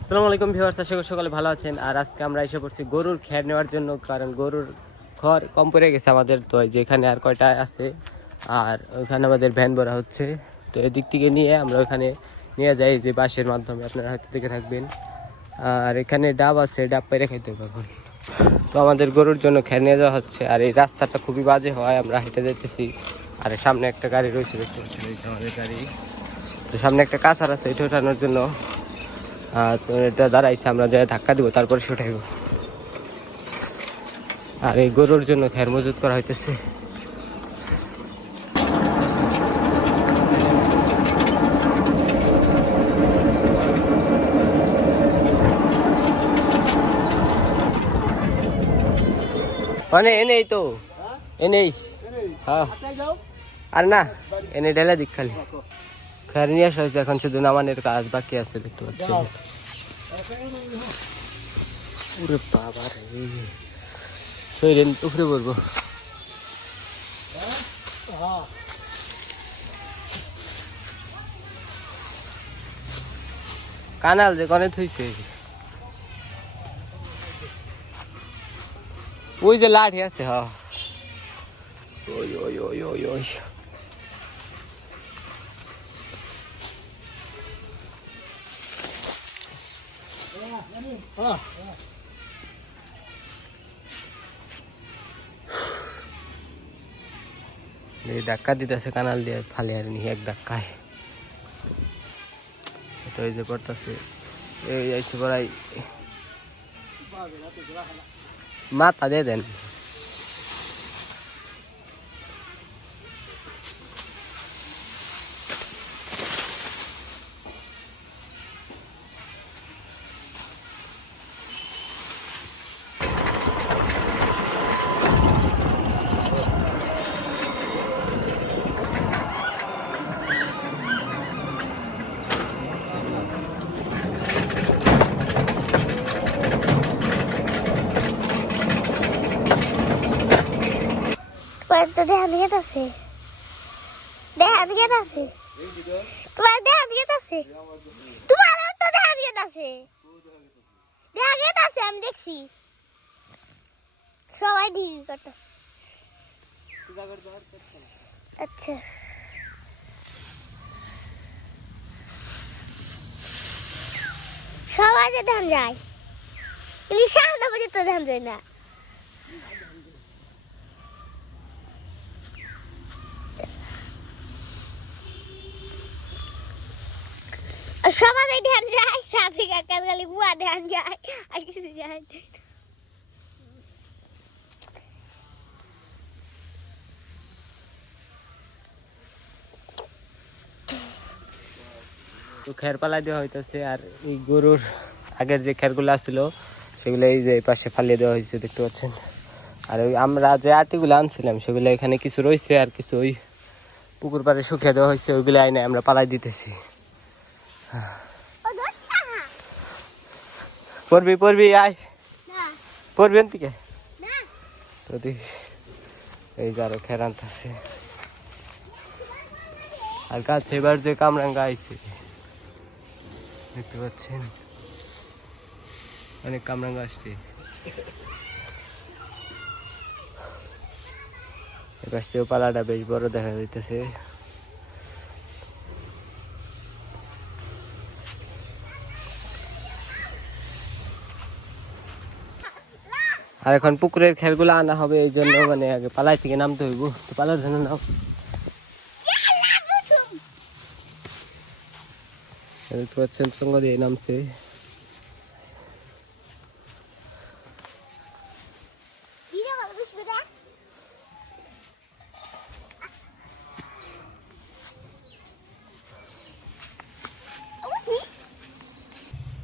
আসসালামু আলাইকুম ভিউয়ার্স, আশা করি সকলে ভালো আছেন। আর আজকে আমরা এসে পড়ছি গরুর খ্যার নেওয়ার জন্য, কারণ গরুর খড় কম পড়ে গেছে আমাদের, তো যেখানে আর কয়টা আছে আর ওইখানে আমাদের ভ্যান ভরা হচ্ছে। তো এদিক থেকে নিয়ে আমরা ওইখানে নিয়ে যাই যে বাসের মাধ্যমে, আপনারা হয়তো দেখে থাকবেন। আর এখানে ডাব আছে, ডাব পেরে খাইতে পারবেন। তো আমাদের গরুর জন্য খ্যার নিয়ে যাওয়া হচ্ছে। আর এই রাস্তাটা খুবই বাজে হয়, আমরা হেঁটে যাইতেছি। আর সামনে একটা গাড়ি রয়েছে, দেখতে পাচ্ছেন, এটা আমাদের গাড়ি। তো সামনে একটা কাঁচা রাস্তা, এটা ওঠানোর জন্য তো এটা দাঁড়াইছে, আমরা যাই ধাক্কা দিব, তারপরে সে উঠাইব। আর এই গরুর জন্য খ্যার মজুত করা হইতেছে। মানে এনেই তো এনেই, হ্যাঁ। আর না, এনে ঢেলে দিক খালি। খ্যার নিয়ে আসা হয়েছে, এখন শুধু নামানের কাজ বাকি আছে, দেখতে পাচ্ছি। ওরে বাবা রে, শরীর উপরে পড়বো। কানাল যে কনে থইছে, ওই যে লাঠি আছে, হ্যাঁ। ওই ওই ওই ওই ওই ধাক্কা দিতেছে কানাল দিয়ে, ফালে আর নি এক ধাক্কায়। এটা ওই যে পড়তেছে, এই আইসে পড়াই মাথা দিয়ে দেন। তো ধ্যান গেত আছে, ধ্যান গেত আছে, তোমার ধ্যান গেত আছে, তোমার তো ধ্যান গেত আছে, ধ্যান গেত আছে, আমি দেখছি সবাই ঢিল করতে। আচ্ছা, সবাই যে ধ্যান যায়, কিন্তু সাদা বাজে তো ধ্যান যায় না। সবাই ধ্যান যায়, সাথে কাকাল গালি বুয়া ধ্যান যায়, আর কিছু যায়। তো খ্যার পালা দেওয়া হইতেছে। আর এই গরুর আগের যে খ্যারগুলো আসছিল সেগুলো এই যে পাশে ফালিয়ে দেওয়া হয়েছে, দেখতে পাচ্ছেন। আর ওই আমরা যে আটিগুলো আনছিলাম সেগুলো এখানে কিছু রয়েছে, আর কিছু ওই পুকুর পাড়ে শুকিয়ে দেওয়া হয়েছে, ওইগুলো আইনে আমরা পালাই দিতেছি। পড়বি পড়বি, আয় পড়বি থেকে। তো এই যে আরো খ্যার আনতেছে। আর গাছে এবার যে কামরাঙ্গা আইছে, দেখতে পাচ্ছেন, অনেক কামরাঙ্গা আসছে। এবার সেও পালাটা বেশ বড় দেখা যাইতেছে। আর এখন পুকুরের খ্যারগুলো আনা হবে, এই জন্য মানে আগে পালাই থেকে নামতে হইব। তো পালার জন্য নাও, দেখতে পাচ্ছেন সঙ্গ দিয়ে নামছে।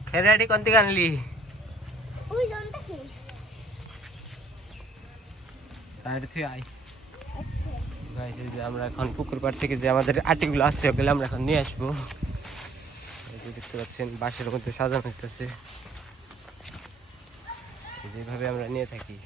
খেরাডি কোন থেকে আনলি? আমরা এখন পুকুর পাড় থেকে যে আমাদের আটিগুলো আসছে ওগুলো আমরা এখন নিয়ে আসবো। দেখতে পাচ্ছেন বাঁশের মধ্যে সাজানো হইতেছে, যেভাবে আমরা নিয়ে থাকি।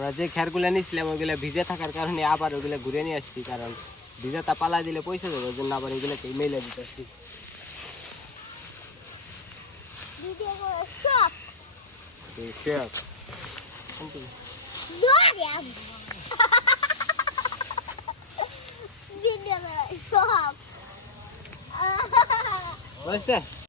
আমরা যে খেরগুলো নিচ্ছিলাম ওইগুলো ভিজে থাকার কারণে আবার ওগুলো ঘুরে নিয়ে আসছি, কারণ ভিজাটা পালা দিলে পয়সা দেবো, ওই জন্য আবার এগুলোকে মেলে দিতে আসছি। ভিডিও করে সব শেয়ার দৌড়ে ভিডিও করে সব বুঝতে